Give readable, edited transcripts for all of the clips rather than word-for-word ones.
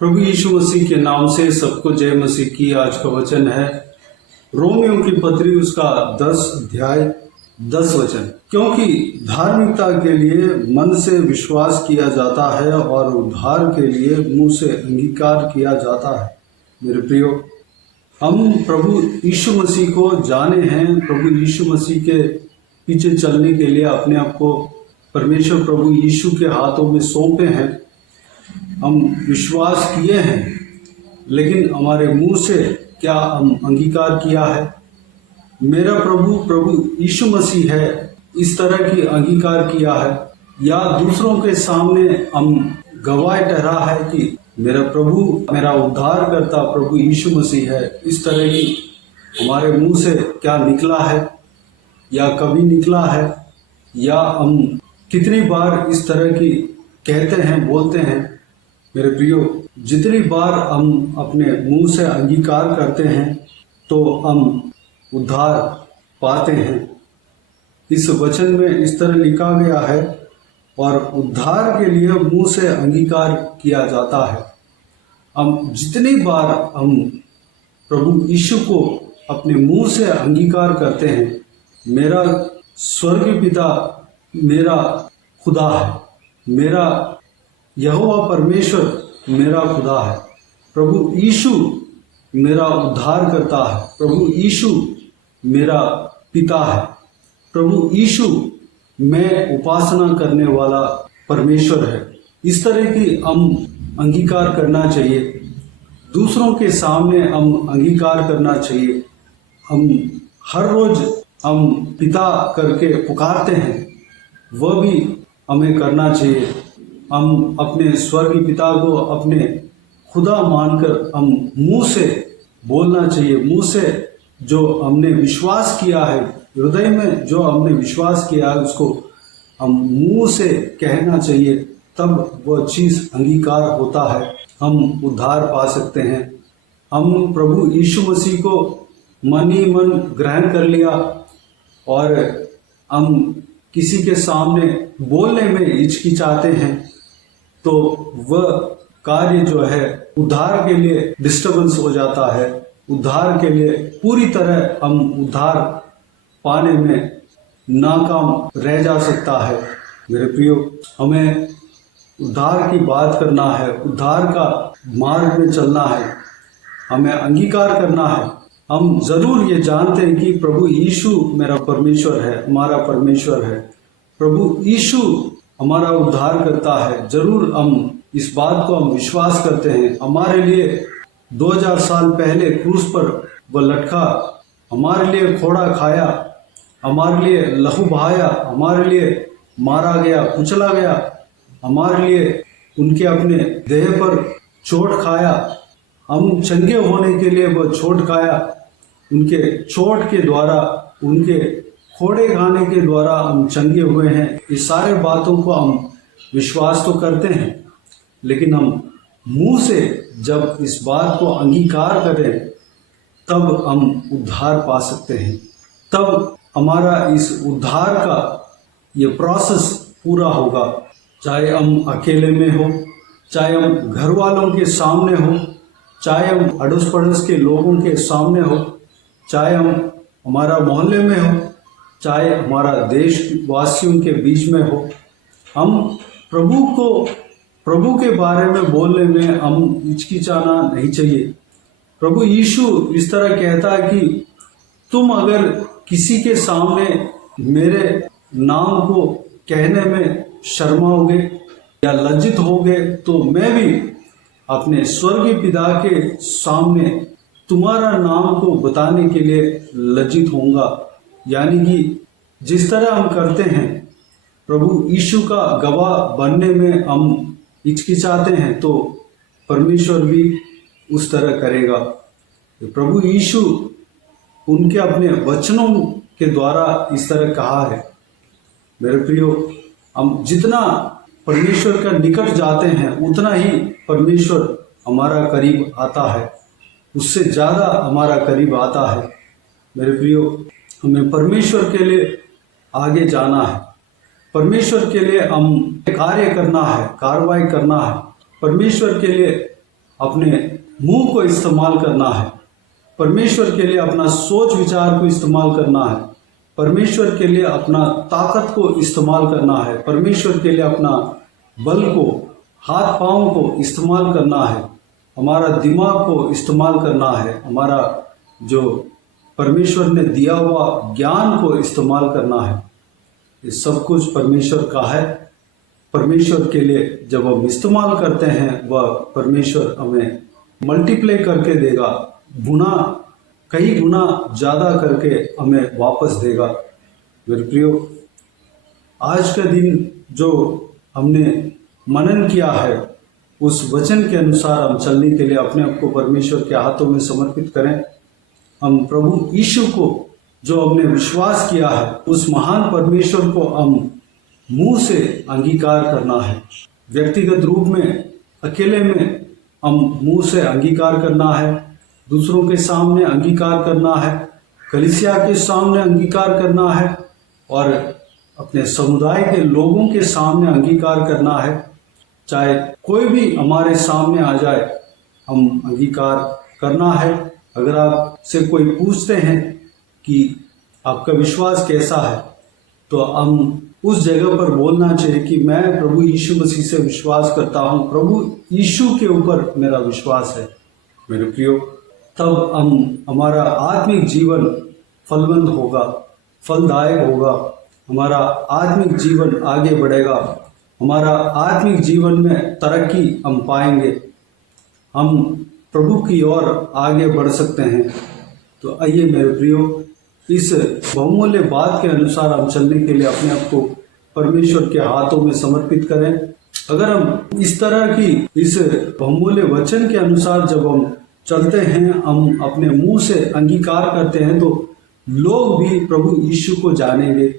प्रभु यीशु मसीह के नाम से सबको जय मसीह की। आज का वचन है रोमियों की पत्री उसका 10 अध्याय 10 वचन। क्योंकि धार्मिकता के लिए मन से विश्वास किया जाता है और उद्धार के लिए मुंह से अंगीकार किया जाता है। मेरे प्रियो, हम प्रभु यीशु मसीह को जाने हैं, प्रभु यीशु मसीह के पीछे चलने के लिए अपने आप को परमेश्वर प्रभु यीशु के हाथों में सौंपे हैं। हम विश्वास किए हैं, लेकिन हमारे मुंह से क्या हम अंगीकार किया है? मेरा प्रभु यीशु मसीह है, इस तरह की अंगीकार किया है, या दूसरों के सामने हम गवाह ठहरा है कि मेरा प्रभु, मेरा उद्धार करता प्रभु यीशु मसीह है, इस तरह की हमारे मुंह से क्या निकला है या कभी निकला है? या हम कितनी बार इस तरह की कहते हैं, बोलते हैं? मेरे प्रियो, जितनी बार हम अपने मुंह से अंगीकार करते हैं तो हम उद्धार पाते हैं। इस वचन में इस तरह लिखा गया है, और उद्धार के लिए मुंह से अंगीकार किया जाता है। हम जितनी बार हम प्रभु यीशु को अपने मुंह से अंगीकार करते हैं, मेरा स्वर्गीय पिता मेरा खुदा है, मेरा यहोवा परमेश्वर मेरा खुदा है, प्रभु यीशु मेरा उद्धार करता है, प्रभु यीशु मेरा पिता है, प्रभु यीशु मैं उपासना करने वाला परमेश्वर है। इस तरह की हम अंगीकार करना चाहिए। दूसरों के सामने हम अंगीकार करना चाहिए। हम हर रोज हम पिता करके पुकारते हैं, वह भी हमें करना चाहिए। हम अपने स्वर्गीय पिता को अपने खुदा मानकर हम मुंह से बोलना चाहिए। मुंह से जो हमने विश्वास किया है, हृदय में जो हमने विश्वास किया है, उसको हम मुंह से कहना चाहिए, तब वह चीज अंगीकार होता है, हम उद्धार पा सकते हैं। हम प्रभु यीशु मसीह को मन ही मन ग्रहण कर लिया और हम किसी के सामने बोलने में हिचकिचाते हैं, तो वह कार्य जो है उद्धार के लिए डिस्टर्बेंस हो जाता है। उद्धार के लिए पूरी तरह हम उद्धार पाने में नाकाम रह जा सकता है। मेरे प्रियो, हमें उद्धार की बात करना है, उद्धार का मार्ग में चलना है, हमें अंगीकार करना है। हम जरूर ये जानते हैं कि प्रभु यीशु मेरा परमेश्वर है, हमारा परमेश्वर है, प्रभु यीशु हमारा उद्धार करता है। जरूर हम इस बात को हम विश्वास करते हैं। हमारे लिए 2000 साल पहले क्रूस पर वह लटका, हमारे लिए खोड़ा खाया, हमारे लिए लहू बहाया, हमारे लिए मारा गया, कुचला गया, हमारे लिए उनके अपने देह पर चोट खाया। हम चंगे होने के लिए वह चोट खाया, उनके चोट के द्वारा, उनके खोड़े खाने के द्वारा हम चंगे हुए हैं। इस सारे बातों को हम विश्वास तो करते हैं, लेकिन हम मुंह से जब इस बात को अंगीकार करें, तब हम उद्धार पा सकते हैं। तब हमारा इस उद्धार का ये प्रोसेस पूरा होगा। चाहे हम अकेले में हो, चाहे हम घर वालों के सामने हो, चाहे हम अड़ोस पड़ोस के लोगों के सामने हो, चाहे हम हमारा मोहल्ले में हो, चाहे हमारा देश वासियों के बीच में हो, हम प्रभु के बारे में बोलने में हम हिचकिचाना नहीं चाहिए। प्रभु यीशु इस तरह कहता है कि तुम अगर किसी के सामने मेरे नाम को कहने में शर्माओगे या लज्जित होगे, तो मैं भी अपने स्वर्गीय पिता के सामने तुम्हारा नाम को बताने के लिए लज्जित होऊंगा। यानी कि जिस तरह हम करते हैं, प्रभु यीशु का गवाह बनने में हम हिचकिचाते हैं, तो परमेश्वर भी उस तरह करेगा। प्रभु यीशु उनके अपने वचनों के द्वारा इस तरह कहा है। मेरे प्रियो, हम जितना परमेश्वर का निकट जाते हैं, उतना ही परमेश्वर हमारा करीब आता है, उससे ज़्यादा हमारा करीब आता है। मेरे प्रियो, हमें परमेश्वर के लिए आगे जाना है, परमेश्वर के लिए हम कार्य करना है, कार्रवाई करना है, परमेश्वर के लिए अपने मुंह को इस्तेमाल करना है, परमेश्वर के लिए अपना सोच विचार को इस्तेमाल करना है, परमेश्वर के लिए अपना ताकत को इस्तेमाल करना है, परमेश्वर के लिए अपना बल को, हाथ पांव को इस्तेमाल करना है, हमारा दिमाग को इस्तेमाल करना है, हमारा जो परमेश्वर ने दिया हुआ ज्ञान को इस्तेमाल करना है। ये सब कुछ परमेश्वर का है। परमेश्वर के लिए जब हम इस्तेमाल करते हैं, वह परमेश्वर हमें मल्टीप्लाई करके देगा, कई गुना ज़्यादा करके हमें वापस देगा। मेरे प्रियो, आज का दिन जो हमने मनन किया है, उस वचन के अनुसार हम चलने के लिए अपने आप को परमेश्वर के हाथों में समर्पित करें। हम प्रभु यीशु को जो हमने विश्वास किया है, उस महान परमेश्वर को हम मुंह से अंगीकार करना है। व्यक्तिगत रूप में, अकेले में हम मुंह से अंगीकार करना है, दूसरों के सामने अंगीकार करना है, कलीसिया के सामने अंगीकार करना है और अपने समुदाय के लोगों के सामने अंगीकार करना है। चाहे कोई भी हमारे सामने आ जाए, हम अंगीकार करना है। अगर आपसे कोई पूछते हैं कि आपका विश्वास कैसा है, तो हम उस जगह पर बोलना चाहिए कि मैं प्रभु यीशु मसीह से विश्वास करता हूँ, प्रभु यीशु के ऊपर मेरा विश्वास है। मेरे प्रियो, तब हमारा आत्मिक जीवन फलवंत होगा, फलदायक होगा, हमारा आत्मिक जीवन आगे बढ़ेगा, हमारा आत्मिक जीवन में तरक्की हम पाएंगे, हम प्रभु की ओर आगे बढ़ सकते हैं। तो आइए मेरे प्रियो, इस बहुमूल्य बात के अनुसार हम चलने के लिए अपने आप को परमेश्वर के हाथों में समर्पित करें। अगर हम इस तरह की इस बहुमूल्य वचन के अनुसार जब हम चलते हैं, हम अपने मुंह से अंगीकार करते हैं, तो लोग भी प्रभु यीशु को जानेंगे,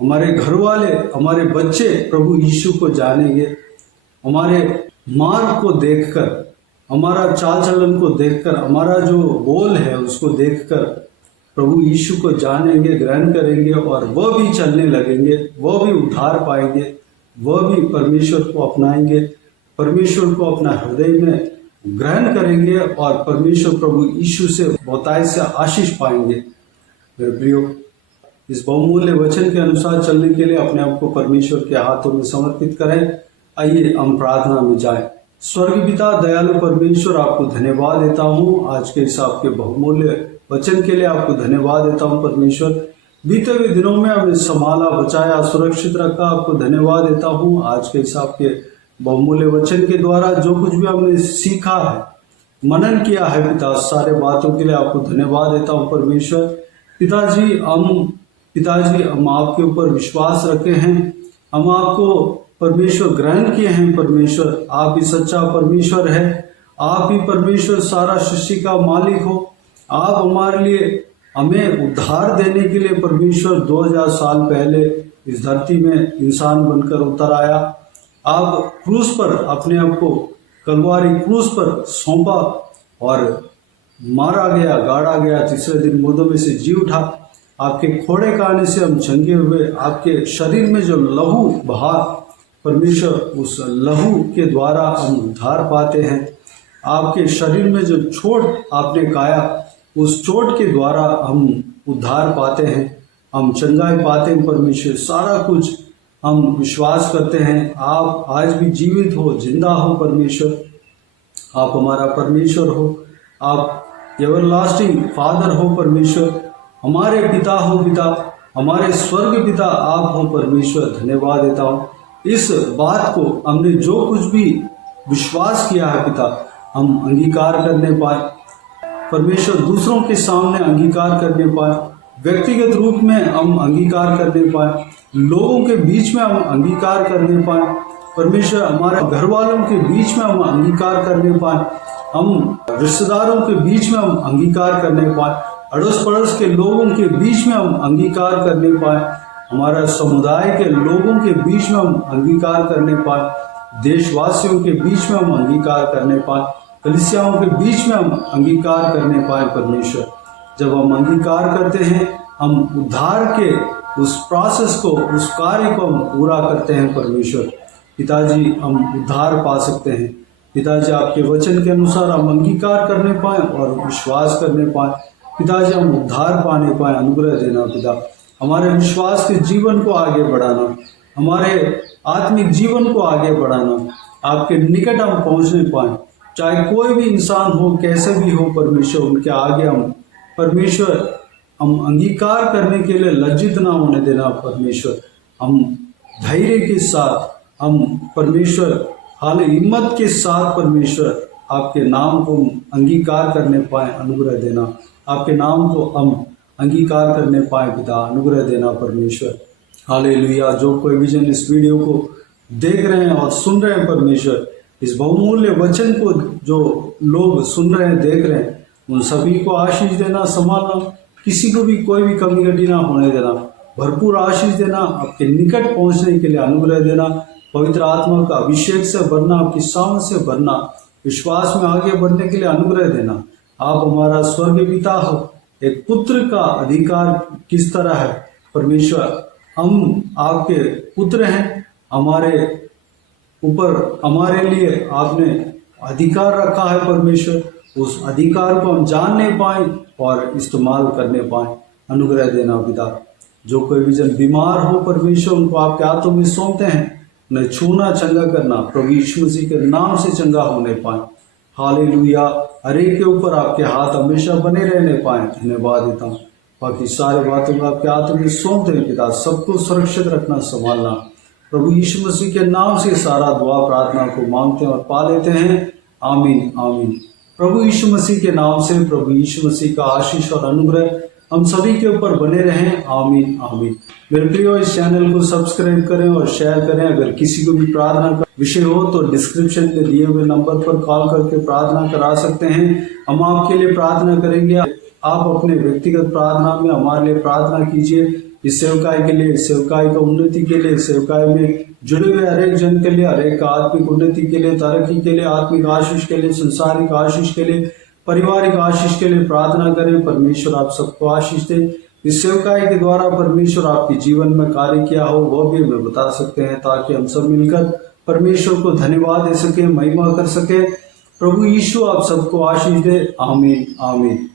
हमारे घर वाले, हमारे बच्चे प्रभु यीशु को जानेंगे। हमारे मार्ग को देखकर, हमारा चाल चलन को देखकर, हमारा जो बोल है उसको देखकर प्रभु यीशु को जानेंगे, ग्रहण करेंगे और वह भी चलने लगेंगे, वह भी उद्धार पाएंगे, वह भी परमेश्वर को अपनाएंगे, परमेश्वर को अपना हृदय में ग्रहण करेंगे और परमेश्वर प्रभु यीशु से बहुतायत से आशीष पाएंगे। मेरे प्रियो, इस बहुमूल्य वचन के अनुसार चलने के लिए अपने आप को परमेश्वर के हाथों में समर्पित करें। आइए हम प्रार्थना में जाएं। स्वर्गीय पिता, दयालु परमेश्वर, आपको धन्यवाद देता हूँ आज के इस आपके बहुमूल्य वचन के लिए। आपको धन्यवाद देता हूँ परमेश्वर, बीते हुए दिनों में हमें संभाला, बचाया, सुरक्षित रखा। आपको धन्यवाद देता हूँ आज के इस आपके बहुमूल्य वचन के द्वारा जो कुछ भी हमने सीखा है, मनन किया है पिता, सारे बातों के लिए आपको धन्यवाद देता हूँ परमेश्वर। पिताजी, हम आपके ऊपर विश्वास रखे हैं, हम आपको परमेश्वर ग्रहण किए हैं। परमेश्वर, आप ही सच्चा परमेश्वर है, आप ही परमेश्वर सारा सृष्टि का मालिक हो। आप हमारे लिए, हमें उद्धार देने के लिए परमेश्वर 2000 साल पहले इस धरती में इंसान बनकर उतर आया। आप क्रूस पर अपने आप को, कलवारी क्रूस पर सौंपा और मारा गया, गाड़ा गया, तीसरे दिन मुर्दों में से जी उठा। आपके खोड़े के आने से हम चंगे हुए। आपके शरीर में जो लहू बहा परमेश्वर, उस लहू के द्वारा हम उद्धार पाते हैं। आपके शरीर में जो चोट आपने खाया, उस चोट के द्वारा हम उद्धार पाते हैं, हम चंगाई पाते हैं। परमेश्वर, सारा कुछ हम विश्वास करते हैं। आप आज भी जीवित हो, जिंदा हो परमेश्वर, आप हमारा परमेश्वर हो, आप एवरलास्टिंग फादर हो परमेश्वर, हमारे पिता हो पिता, हमारे स्वर्ग पिता आप हो परमेश्वर। धन्यवाद देता हूँ इस बात को, हमने जो कुछ भी विश्वास किया है पिता, हम अंगीकार करने पाए परमेश्वर, दूसरों के सामने अंगीकार करने पाए, व्यक्तिगत रूप में हम अंगीकार करने पाए, लोगों के बीच में हम अंगीकार करने पाए परमेश्वर, हमारे घर वालों के बीच में हम अंगीकार करने पाए, हम रिश्तेदारों के बीच में हम अंगीकार करने पाए, अड़ोस पड़ोस के लोगों के बीच में हम अंगीकार करने पाए, हमारा समुदाय के लोगों के बीच में हम अंगीकार करने पाए, देशवासियों के बीच में हम अंगीकार करने पाए, कलीसियाओं के बीच में हम अंगीकार करने पाए परमेश्वर। जब हम अंगीकार करते हैं, हम उद्धार के उस प्रोसेस को, उस कार्य को हम पूरा करते हैं परमेश्वर। पिताजी, हम उद्धार पा सकते हैं, पिताजी आपके वचन के अनुसार हम अंगीकार करने पाए और विश्वास करने पाए। पिताजी हम उद्धार पाने पाए, अनुग्रह देना पिता। हमारे विश्वास के जीवन को आगे बढ़ाना, हमारे आत्मिक जीवन को आगे बढ़ाना, आपके निकट हम पहुंचने पाए। चाहे कोई भी इंसान हो, कैसे भी हो परमेश्वर, उनके आगे हम परमेश्वर हम अंगीकार करने के लिए लज्जित ना होने देना परमेश्वर। हम धैर्य के साथ, हम परमेश्वर हाल हिम्मत के साथ परमेश्वर आपके नाम को अंगीकार करने पाए, अनुग्रह देना। आपके नाम को हम अंगीकार करने पाए पिता, अनुग्रह देना परमेश्वर। हालेलुया। जो कोई भी जन इस वीडियो को देख रहे हैं और सुन रहे हैं परमेश्वर, इस बहुमूल्य वचन को जो लोग सुन रहे हैं, देख रहे हैं, उन सभी को आशीष देना, संभालना, किसी को भी कोई भी कमी घटी ना होने देना, भरपूर आशीष देना, आपके निकट पहुंचने के लिए अनुग्रह देना, पवित्र आत्मा का अभिषेक से भरना, आपकी सामर्थ से भरना, विश्वास में आगे बढ़ने के लिए अनुग्रह देना। आप हमारा स्वर्गीय पिता हो। एक पुत्र का अधिकार किस तरह है परमेश्वर, हम आपके पुत्र हैं, हमारे ऊपर हमारे लिए आपने अधिकार रखा है परमेश्वर। उस अधिकार को हम जानने पाए और इस्तेमाल करने पाए, अनुग्रह देना पिता। जो कोई भी जन बीमार हो परमेश्वर, उनको आपके हाथों में सौंपते हैं, उन्हें छूना, चंगा करना, प्रभु यीशु मसीह के नाम से चंगा होने पाए। हालेलुया। हर एक के ऊपर आपके हाथ हमेशा बने रहने पाए, धन्यवाद देता हूँ। बाकी सारे बातों को आपके हाथों में सौंपते हैं पिता। सबको सुरक्षित रखना, संभालना, प्रभु यीशु मसीह के नाम से सारा दुआ प्रार्थना को मांगते हैं और पा लेते हैं। आमीन आमीन। प्रभु यीशु मसीह के नाम से प्रभु यीशु मसीह का आशीष और अनुग्रह हम सभी के ऊपर बने रहें। आमीन आमीन। मेरे प्रियो, इस चैनल को सब्सक्राइब करें और शेयर करें। अगर किसी को भी प्रार्थना का विषय हो तो डिस्क्रिप्शन के दिए हुए नंबर पर कॉल करके प्रार्थना करा सकते हैं। हम आपके लिए प्रार्थना करेंगे। आप अपने व्यक्तिगत प्रार्थना में हमारे लिए प्रार्थना कीजिए। इस सेवकाई के लिए, इस सेवकाई का उन्नति के लिए, सेवकाई में जुड़े हुए हर एक जन के लिए, हर एक आत्मिक उन्नति के लिए, तरक्की के लिए, आत्मिक आशीष के लिए, संसारिक आशीष के लिए, पारिवारिक आशीष के लिए प्रार्थना करें। परमेश्वर आप सबको आशीष दे। इस सेवकाई के द्वारा परमेश्वर आपके जीवन में कार्य किया हो वो भी हमें बता सकते हैं, ताकि हम सब मिलकर परमेश्वर को धन्यवाद दे सके, महिमा कर सके। प्रभु यीशु आप सबको आशीष दे। आमीन आमीन।